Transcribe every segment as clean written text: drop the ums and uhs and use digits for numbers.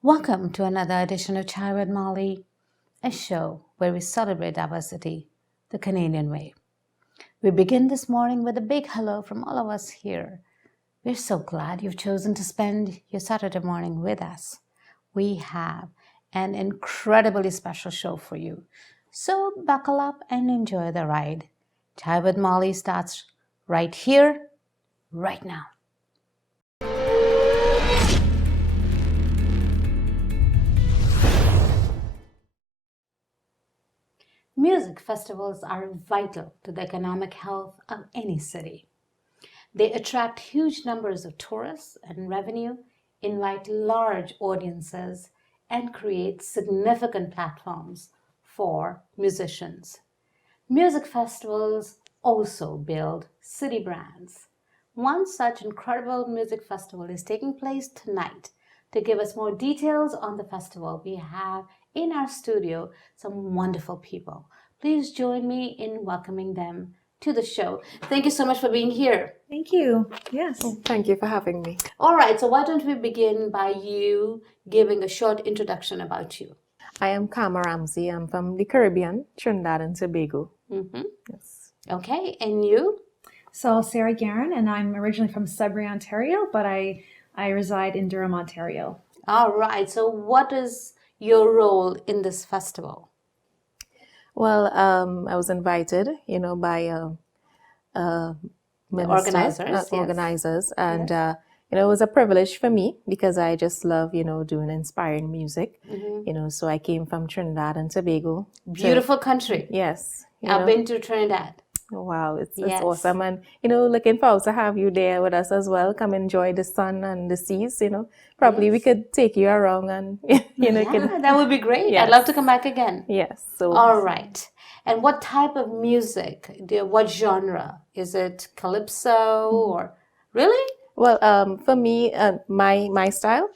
Welcome to another edition of Chai with Molly, a show where we celebrate diversity the Canadian way. We begin this morning with a big hello from all of us here. We're so glad you've chosen to spend your Saturday morning with us. We have an incredibly special show for you. So buckle up and enjoy the ride. Chai with Molly starts right here, right now. Music festivals are vital to the economic health of any city. They attract huge numbers of tourists and revenue, invite large audiences, and create significant platforms for musicians. Music festivals also build city brands. One such incredible music festival is taking place tonight. To give us more details on the festival, we have in our studio some wonderful people. Please join me in welcoming them to the show. Thank you so much for being here. Thank you. Yes. Thank you for having me. All right, so why don't we begin by you giving a short introduction about you? I am Kama Ramsey. I'm from the Caribbean, Trinidad and Tobago. Yes. Okay, and you? So Sarah Guerin, and I'm originally from Sudbury, Ontario, but I reside in Durham, Ontario. All right, so what is your role in this festival? Well, I was invited, by organizers, and it was a privilege for me because I just love, doing inspiring music. So I came from Trinidad and Tobago. Beautiful country. Yes. I've been to Trinidad. Wow, it's Yes. awesome. And, looking forward to have you there with us as well. Come enjoy the sun and the seas, Probably we could take you around and, That would be great. Yes. I'd love to come back again. Yes. So All right. And what type of music? What genre? Is it calypso or really? Well, for me, my style.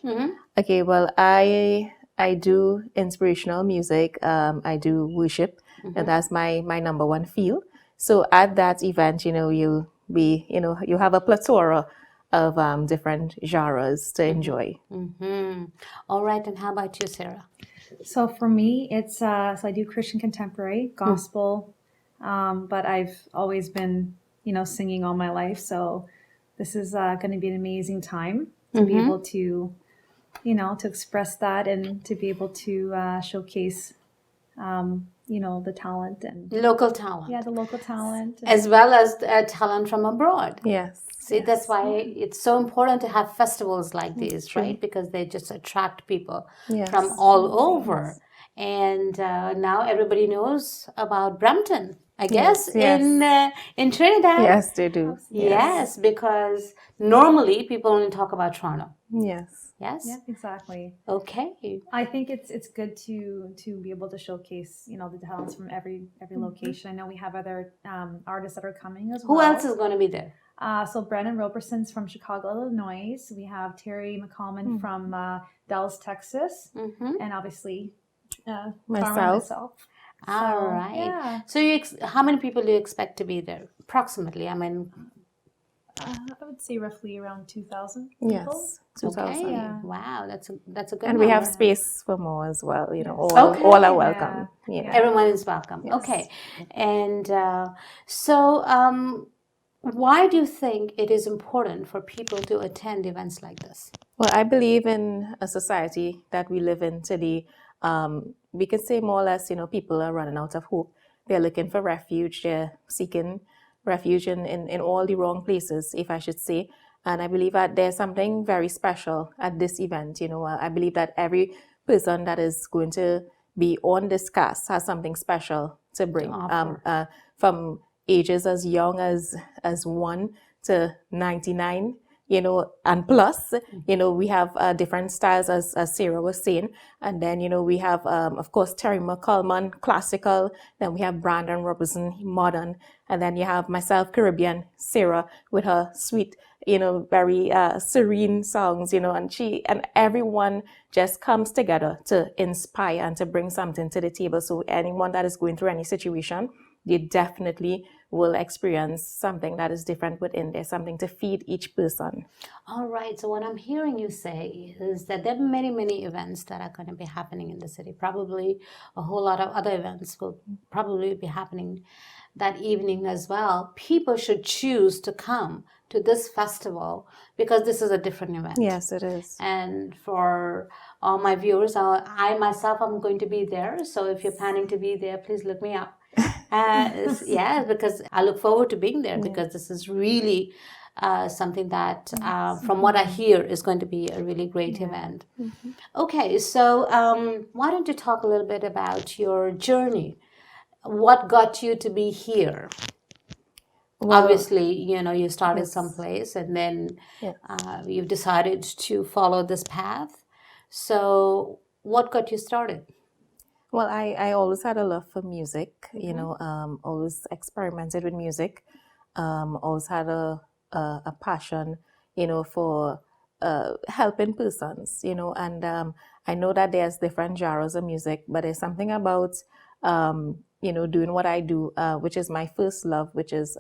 Okay. Well, I do inspirational music. I do worship, and that's my number one field. So at that event, you'll be, you have a plethora of different genres to enjoy. All right. And how about you, Sarah? So for me, it's so I do Christian contemporary, gospel, but I've always been, singing all my life. So this is going to be an amazing time to be able to, to express that and to be able to showcase, the talent and Local talent. the local talent. As well as talent from abroad. Yes. See, that's why it's so important to have festivals like these, right? Because they just attract people Yes. from all over. And now everybody knows about Brampton, I guess, yes. in Trinidad. Yes, they do. Yes, because normally people only talk about Toronto. Yes. Yes? Yeah, exactly. Okay. I think it's good to be able to showcase, the talents from every location. I know we have other artists that are coming as well. Who else is going to be there? So Brennan Roberson's from Chicago, Illinois. We have Terry McCallman from Dallas, Texas, and obviously Myself. All right. Yeah. So how many people do you expect to be there? Approximately. I mean, I would say roughly around 2,000 people. Yes. 2000. okay. Yeah. Wow, that's a good And we have number. space for more as well. All, Okay. all are welcome. Yeah. Everyone is welcome. Yes. Okay. And why do you think it is important for people to attend events like this? Well, I believe in a society that we live in today. We could say more or less, people are running out of hope. They're looking for refuge. They're seeking refuge in all the wrong places, if I should say. And I believe that there's something very special at this event. I believe that every person that is going to be on this cast has something special to bring. offer. From ages as young as 1 to 99, and plus, we have different styles, as Sarah was saying. And then, we have, of course, Terry McCallman, classical. Then we have Brandon Robertson, modern. And then you have myself, Caribbean, Sarah, with her sweet, very serene songs, and everyone just comes together to inspire and to bring something to the table. So anyone that is going through any situation, they definitely will experience something that is different within there, something to feed each person. All right. So what I'm hearing you say is that there are many, many events that are going to be happening in the city. Probably a whole lot of other events will probably be happening that evening as well. People should choose to come to this festival because this is a different event. Yes, it is. And for all my viewers, I myself am going to be there. So if you're planning to be there, please look me up. Yeah, because I look forward to being there because this is really something that, from what I hear, is going to be a really great event. Okay, so why don't you talk a little bit about your journey? What got you to be here? Well, Obviously, you started someplace and then you've decided to follow this path. So what got you started? well, I always had a love for music, always experimented with music, always had a passion, for helping persons, and I know that there's different genres of music, but there's something about, doing what I do, which is my first love, which is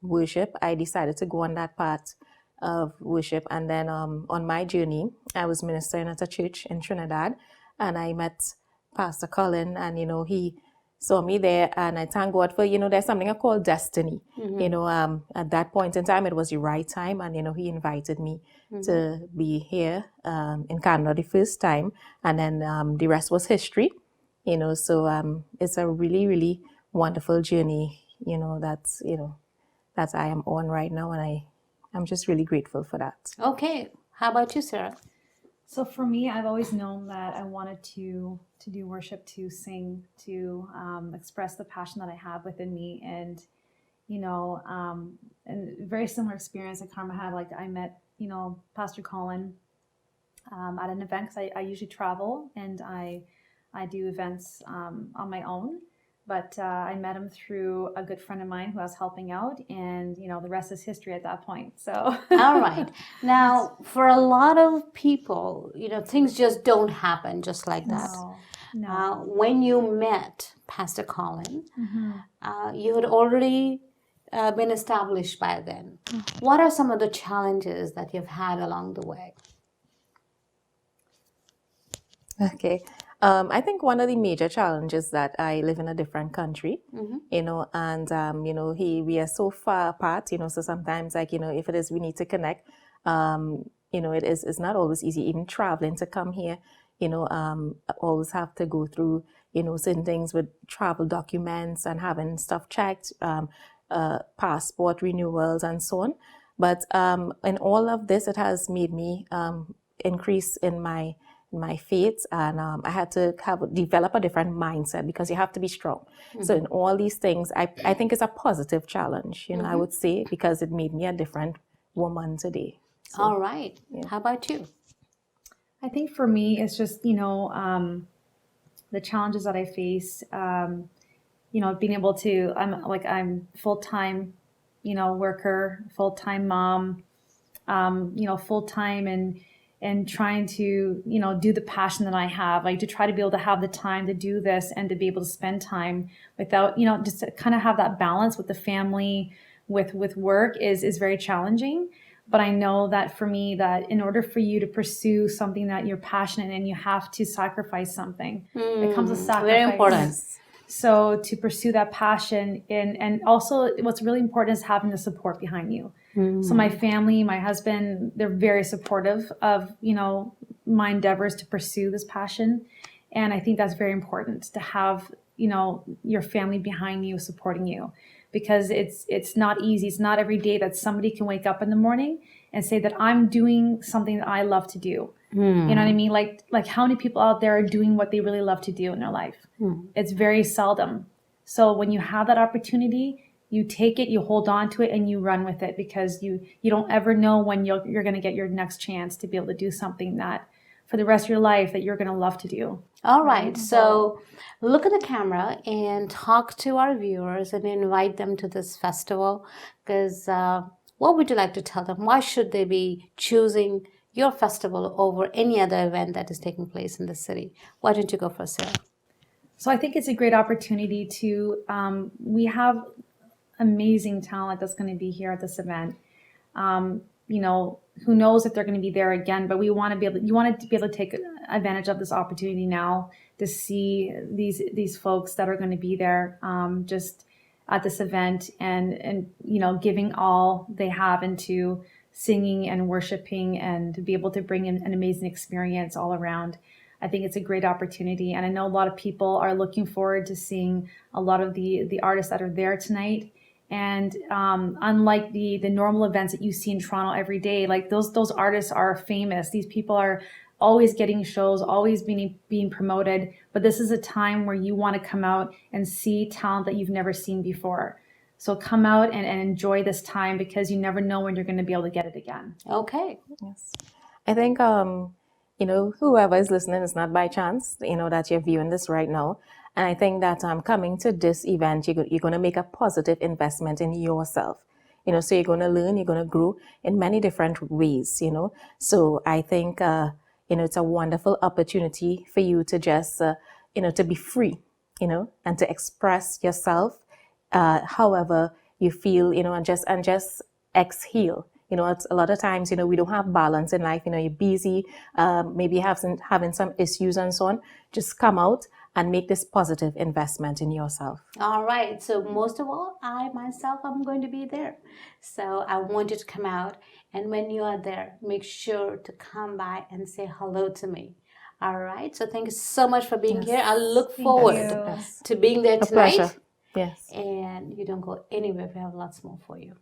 worship. I decided to go on that path of worship. And then on my journey, I was ministering at a church in Trinidad, and I met Pastor Colin, and he saw me there, and I thank God for there's something called destiny. At that point in time, it was the right time, and he invited me to be here in Canada the first time, and then the rest was history. So it's a really, really wonderful journey. That I am on right now, and I'm just really grateful for that. Okay, how about you, Sarah? So for me, I've always known that I wanted to do worship, to sing, to express the passion that I have within me, and and very similar experience that Karma had. Like I met Pastor Colin at an event because I usually travel and I do events on my own. But I met him through a good friend of mine who I was helping out, and the rest is history at that point. So all right. Now, for a lot of people, things just don't happen just like that. No. When you met Pastor Colin, you had already been established by then. What are some of the challenges that you've had along the way? Okay. I think one of the major challenges that I live in a different country, and we are so far apart, so sometimes if it is we need to connect, it's not always easy even traveling to come here, always have to go through, certain things with travel documents and having stuff checked, passport renewals and so on. But in all of this, it has made me increase in my faith, and I had to develop a different mindset because you have to be strong. So in all these things, I think it's a positive challenge, I would say, because it made me a different woman today. So, all right. How about you? I think for me, it's just the challenges that I face. Being able to I'm full-time, worker, full-time mom, full-time and trying to, do the passion that I have, like to try to be able to have the time to do this and to be able to spend time without, just to kind of have that balance with the family, with work is very challenging. But I know that for me, that in order for you to pursue something that you're passionate in, you have to sacrifice something. It comes with sacrifice. Very important. So to pursue that passion, and also what's really important is having the support behind you. So my family, my husband, they're very supportive of, my endeavors to pursue this passion. And I think that's very important to have, your family behind you supporting you, because it's not easy. It's not every day that somebody can wake up in the morning and say that I'm doing something that I love to do. You know what I mean? Like how many people out there are doing what they really love to do in their life? It's very seldom. So when you have that opportunity, you take it, you hold on to it, and you run with it, because you don't ever know when you're going to get your next chance to be able to do something that for the rest of your life that you're going to love to do. All right. So look at the camera and talk to our viewers and invite them to this festival, because what would you like to tell them? Why should they be choosing your festival over any other event that is taking place in the city? Why don't you go first, Sarah? So I think it's a great opportunity to, we have amazing talent that's going to be here at this event. You know, who knows if they're going to be there again, but we want to be able, you want to be able to take advantage of this opportunity now to see these folks that are going to be there, just at this event and, you know, giving all they have into singing and worshiping and to be able to bring in an amazing experience all around. I think it's a great opportunity. And I know a lot of people are looking forward to seeing a lot of the artists that are there tonight. And unlike the normal events that you see in Toronto every day, like those artists are famous. These people are always getting shows, always being promoted. But this is a time where you want to come out and see talent that you've never seen before. So come out and enjoy this time because you never know when you're going to be able to get it again. Okay. Yes. I think, you know, whoever is listening is not by chance, you know, that you're viewing this right now. And I think that coming to this event, you're going to make a positive investment in yourself. You know, so you're going to learn, you're going to grow in many different ways, you know. So I think, you know, it's a wonderful opportunity for you to just, you know, to be free, you know, and to express yourself however you feel, you know, and just exhale. You know, it's a lot of times, you know, we don't have balance in life. You know, you're busy, maybe having some issues and so on. Just come out and make this positive investment in yourself. All right. So most of all, I myself, I'm going to be there. So I want you to come out. And when you are there, make sure to come by and say hello to me. All right. So thank you so much for being here. I look forward you. to being there A tonight. pleasure. Yes. And you don't go anywhere. We have lots more for you.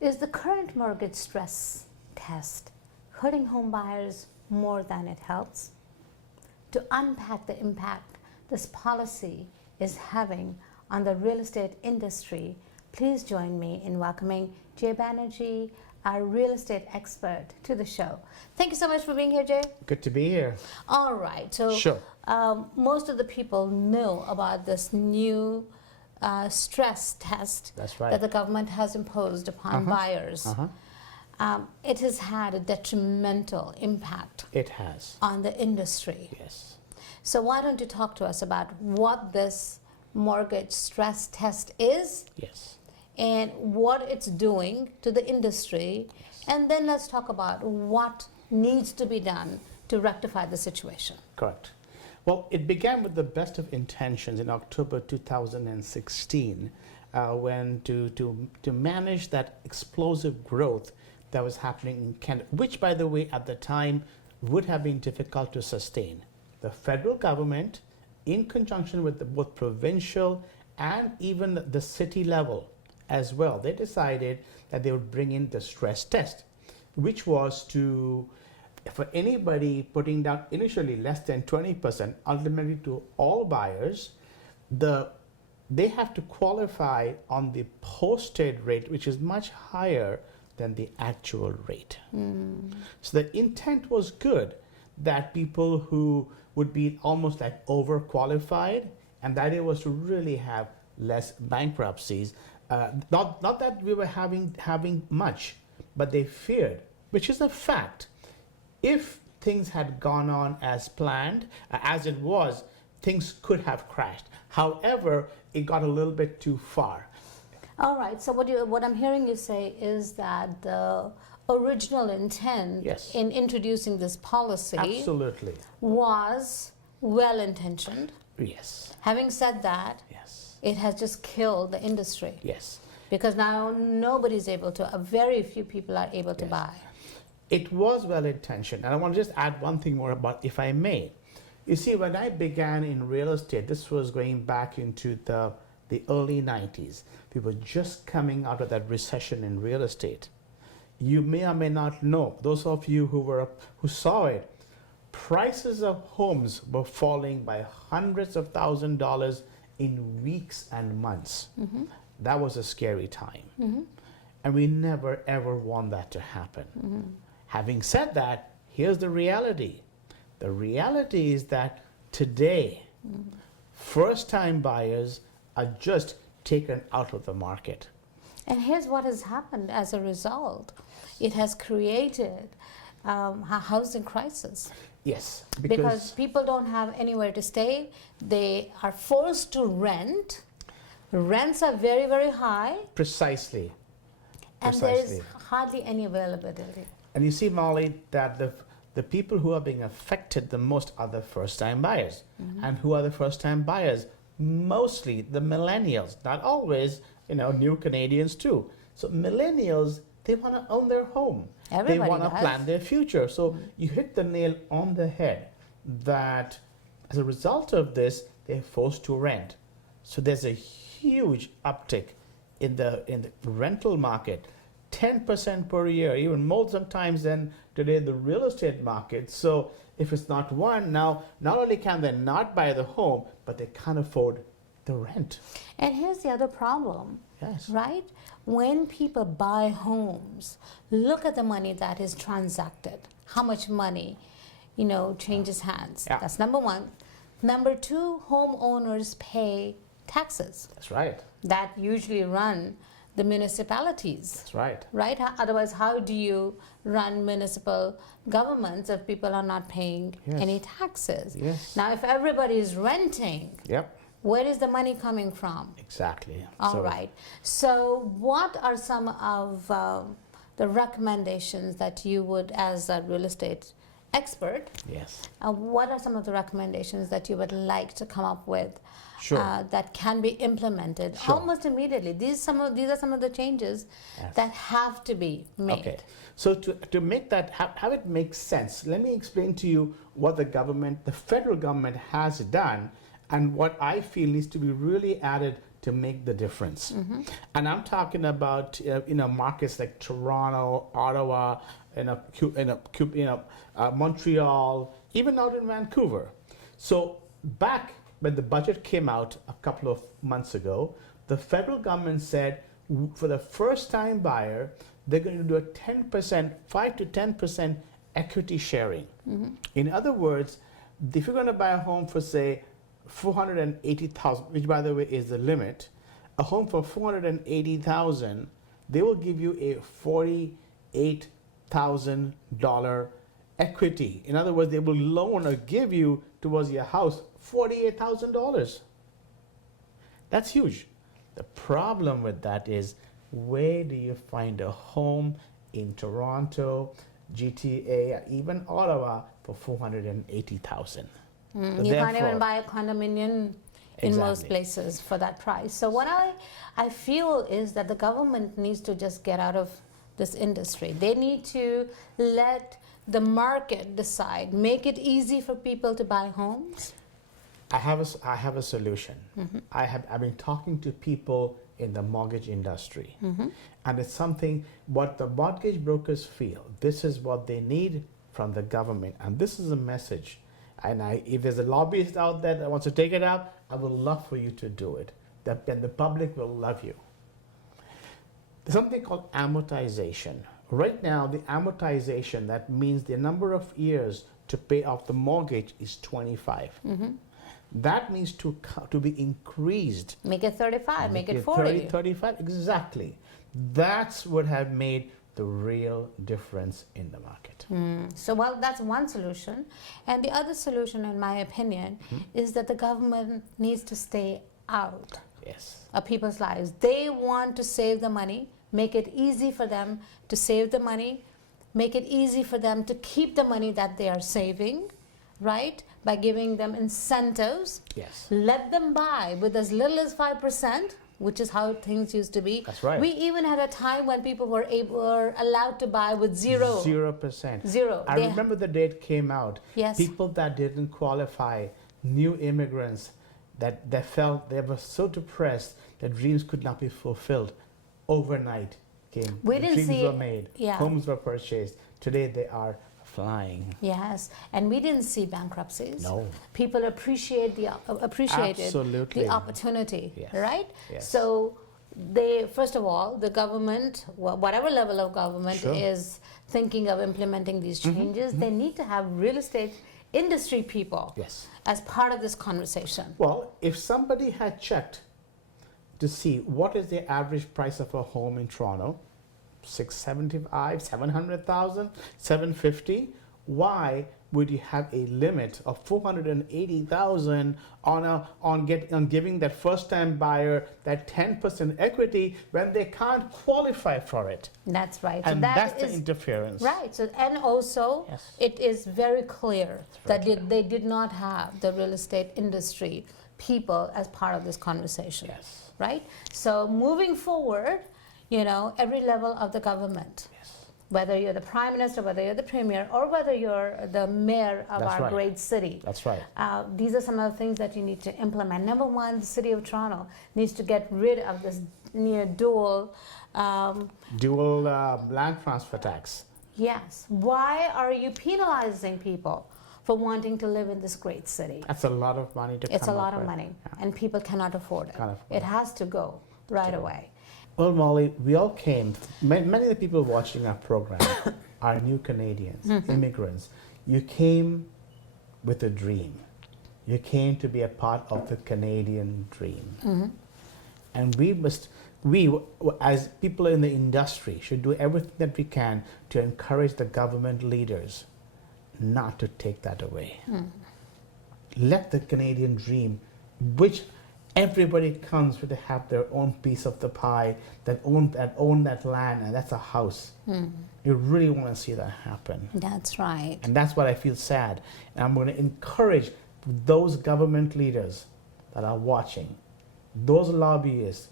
Is the current mortgage stress test hurting home buyers more than it helps? To unpack the impact this policy is having on the real estate industry, please join me in welcoming Jay Banerjee, our real estate expert, to the show. Thank you so much for being here, Jay. Good to be here. All right, so Sure. Most of the people know about this new stress test That's right. that the government has imposed upon buyers. It has had a detrimental impact It has. on the industry. Yes. So why don't you talk to us about what this mortgage stress test is Yes. and what it's doing to the industry, and then let's talk about what needs to be done to rectify the situation. Correct. Well, it began with the best of intentions in October 2016 when to manage that explosive growth that was happening in Canada, which, by the way, at the time would have been difficult to sustain. The federal government, in conjunction with both provincial and even the city level as well, they decided that they would bring in the stress test, which was to, for anybody putting down initially less than 20%, ultimately to all buyers, they have to qualify on the posted rate, which is much higher than the actual rate. So the intent was good, that people who would be almost like overqualified, and the idea was to really have less bankruptcies. Not that we were having much, but they feared, which is a fact. If things had gone on as planned, as it was, things could have crashed. However, it got a little bit too far. All right, so what I'm hearing you say is that the original intent Yes. in introducing this policy Absolutely. was well-intentioned. Yes. Having said that, Yes. it has just killed the industry Yes. because now nobody's able to, very few people are able to Yes. buy. It was well intentioned. And I want to just add one thing more about, if I may. You see, when I began in real estate, this was going back into the early 90s. We were just coming out of that recession in real estate. You may or may not know, those of you who saw it, prices of homes were falling by hundreds of $1,000s in weeks and months. That was a scary time. And we never ever want that to happen. Having said that, here's the reality. The reality is that today, first-time buyers are just taken out of the market. And here's what has happened as a result. It has created a housing crisis Yes, because people don't have anywhere to stay. They are forced to rent. Rents are very, very high, precisely. and there is Precisely. hardly any availability. And you see, Molly, that the people who are being affected the most are the first-time buyers. And who are the first-time buyers? Mostly the millennials, not always, new Canadians too. So millennials, they want to own their home. Everybody they want to does. plan their future. So you hit the nail on the head that as a result of this, they're forced to rent. So there's a huge uptick in the rental market. 10% per year, even more sometimes than today the real estate market. So if it's not one, now not only can they not buy the home, but they can't afford the rent. And here's the other problem. Yes. right? When people buy homes, look at the money that is transacted. How much money, changes hands. Yeah. That's number one. Number two, homeowners pay taxes That's right. that usually run the municipalities. That's right. Right? Otherwise, how do you run municipal governments if people are not paying Yes. any taxes? Yes. Now, if everybody is renting, Yep. where is the money coming from? Exactly. All right. So, what are some of the recommendations that you would, as a real estate expert, Yes. what are some of the recommendations that you would like to come up with Sure. that can be implemented Sure. almost immediately? These are some of the changes Yes. that have to be made. Okay. So to make that, have it make sense, let me explain to you what the federal government has done and what I feel needs to be really added to make the difference. And I'm talking about markets like Toronto, Ottawa, Montreal, even out in Vancouver. So back when the budget came out a couple of months ago, the federal government said for the first-time buyer, they're going to do a 10%, 5 to 10% equity sharing. In other words, if you're going to buy a home for, say, $480,000, which by the way is the limit, a home for $480,000, they will give you a $48,000 equity. In other words, they will loan or give you towards your house $48,000. That's huge. The problem with that is, where do you find a home in Toronto, GTA, even Ottawa for $480,000? You can't even buy a condominium in most Exactly. places for that price. So what I feel is that the government needs to just get out of this industry. They need to let the market decide, make it easy for people to buy homes. I have a solution. I've been talking to people in the mortgage industry, and it's something what the mortgage brokers feel. This is what they need from the government, and this is a message. And if there's a lobbyist out there that wants to take it out, I would love for you to do it. Then the public will love you. There's something called amortization. Right now, the amortization, that means the number of years to pay off the mortgage is 25. That needs to be increased. Make it 35, make it 30, 40. 35, exactly. That's what have made the real difference in the market. So, well, that's one solution. And the other solution, in my opinion, is that the government needs to stay out Yes. of people's lives. They want to save the money, make it easy for them to save the money, make it easy for them to keep the money that they are saving, right? By giving them incentives. Yes. Let them buy with as little as 5%, which is how things used to be. That's right. We even had a time when people were allowed to buy with 0%. Zero. I They- remember the day it came out. Yes. People that didn't qualify, new immigrants, that they felt they were so depressed that dreams could not be fulfilled. Overnight came. We The didn't dreams see- were made. yeah. Homes were purchased. Today they are flying. Yes, and we didn't see bankruptcies. No. People appreciated Absolutely. the opportunity, Yes. right? Yes. So they, first of all, the government, whatever level of government Sure. is thinking of implementing these changes, they need to have real estate industry people Yes. as part of this conversation. Well, if somebody had checked to see what is the average price of a home in Toronto, 675, 700,000, 750, why would you have a limit of 480,000 on giving that first-time buyer that 10% equity when they can't qualify for it? That's right. And so that's that the is interference. right. So and also, Yes. it is very clear very that they did not have the real estate industry people as part of this conversation. Yes. Right. So moving forward, every level of the government, Yes. whether you're the prime minister, whether you're the premier, or whether you're the mayor of That's our right. great city. That's right. These are some of the things that you need to implement. Number one, the city of Toronto needs to get rid of this dual. Dual land transfer tax. Yes. Why are you penalizing people for wanting to live in this great city? That's a lot of money to It's a come up lot of with. money, Yeah. and people cannot afford it. Can't afford It has to go right Sure. away. Well, Molly, we all came, many of the people watching our program are new Canadians, immigrants. You came with a dream. You came to be a part of the Canadian dream. And we, as people in the industry, should do everything that we can to encourage the government leaders not to take that away. Let the Canadian dream, which everybody comes to have their own piece of the pie, that own that land, and that's a house. You really want to see that happen. That's right. And that's what I feel sad. And I'm going to encourage those government leaders that are watching, those lobbyists,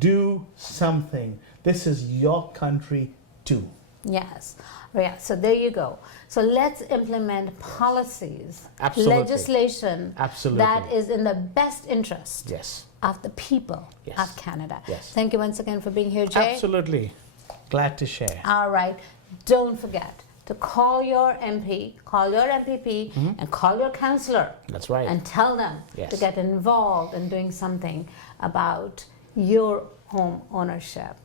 do something. This is your country too. Yes. Yeah. So there you go. So let's implement policies, Absolutely. legislation Absolutely. that is in the best interest Yes. of the people Yes. of Canada. Yes. Thank you once again for being here, Jay. Absolutely. Glad to share. All right. Don't forget to call your MP, call your MPP, and call your councillor. That's right. And tell them Yes. to get involved in doing something about your home ownership.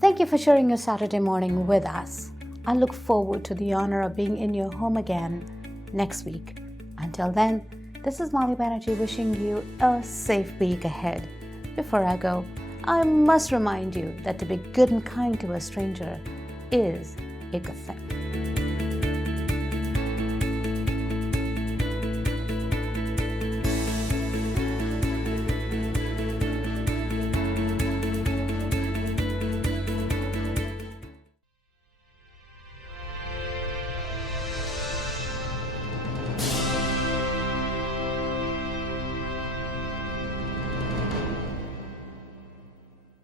Thank you for sharing your Saturday morning with us. I look forward to the honor of being in your home again next week. Until then, this is Molly Banerjee wishing you a safe week ahead. Before I go, I must remind you that to be good and kind to a stranger is a good thing.